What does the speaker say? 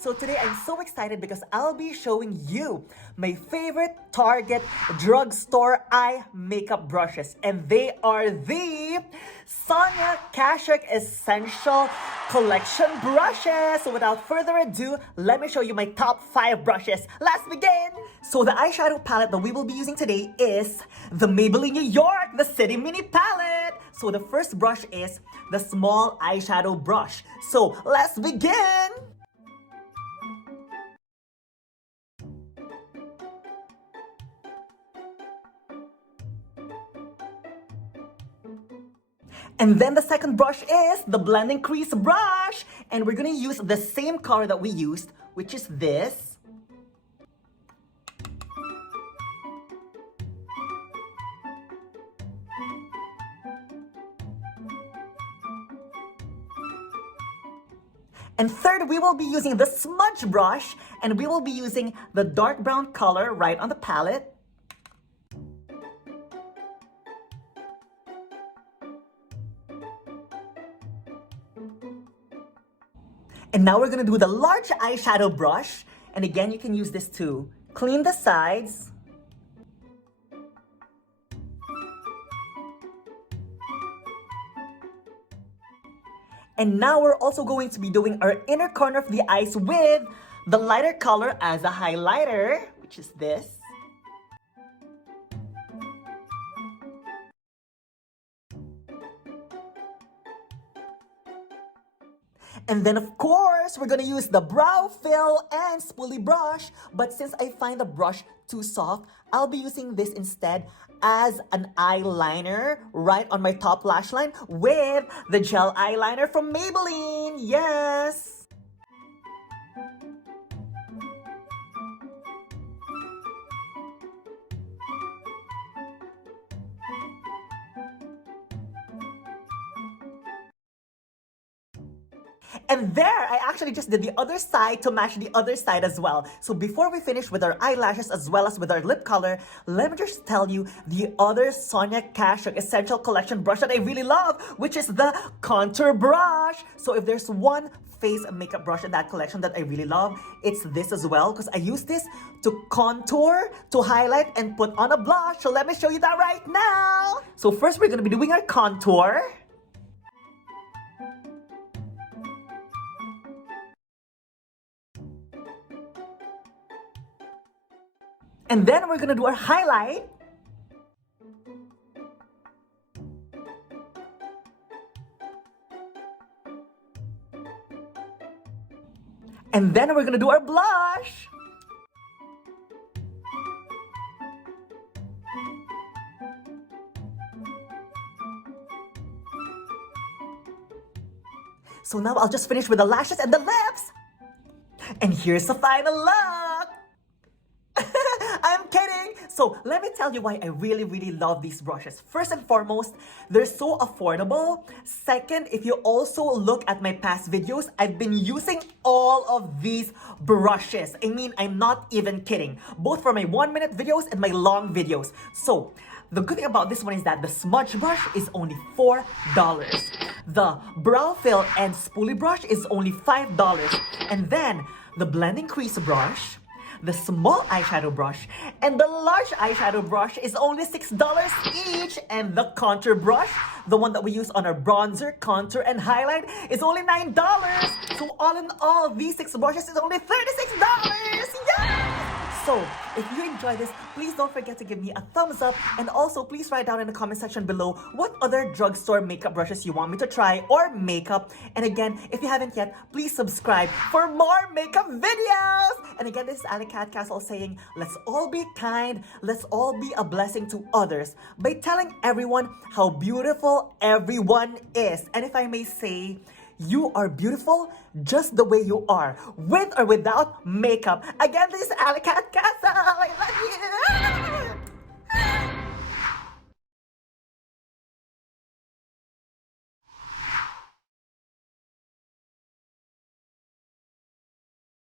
So today I'm so excited because I'll be showing you my favorite Target drugstore eye makeup brushes. And they are the Sonia Kashuk Essential Collection brushes. So without further ado, let me show you my top 5 brushes. Let's begin! So the eyeshadow palette that we will be using today is the Maybelline New York, the City Mini palette. So the first brush is the small eyeshadow brush. So let's begin! And then the second brush is the blending crease brush. And we're gonna use the same color that we used, which is this. And third, we will be using the Smudge Brush, and we will be using the dark brown color right on the palette. And now we're gonna do the large eyeshadow brush. And again, you can use this to clean the sides. And now we're also going to be doing our inner corner of the eyes with the lighter color as a highlighter, which is this. And then of course, we're gonna use the brow fill and spoolie brush. But since I find the brush too soft, I'll be using this instead as an eyeliner right on my top lash line with the gel eyeliner from Maybelline. Yes! And there, I actually just did the other side to match the other side as well. So before we finish with our eyelashes as well as with our lip color, let me just tell you the other Sonia Kashuk Essential Collection brush that I really love, which is the contour brush. So if there's one face makeup brush in that collection that I really love, it's this as well, because I use this to contour, to highlight, and put on a blush. So let me show you that right now. So first, we're going to be doing our contour. And then we're gonna do our highlight. And then we're gonna do our blush. So now I'll just finish with the lashes and the lips. And here's the final look. I'm kidding! So let me tell you why I really love these brushes. First and foremost, they're so affordable. Second, if you also look at my past videos, I've been using all of these brushes. I mean, I'm not even kidding. Both for my 1-minute videos and my long videos. So the good thing about this one is that the smudge brush is only $4. The brow fill and spoolie brush is only $5. And then the blending crease brush, the small eyeshadow brush, and the large eyeshadow brush is only $6 each. And the contour brush, the one that we use on our bronzer, contour, and highlight, is only $9. So all in all, these 6 brushes is only $36. Yeah! So, if you enjoy this, please don't forget to give me a thumbs up, and also please write down in the comment section below what other drugstore makeup brushes you want me to try or makeup. And again, if you haven't yet, please subscribe for more makeup videos. And again, this is Ali Cat Castle saying, let's all be kind, let's all be a blessing to others by telling everyone how beautiful everyone is. And if I may say, you are beautiful just the way you are, with or without makeup. Again, this is Ali Cat Castle.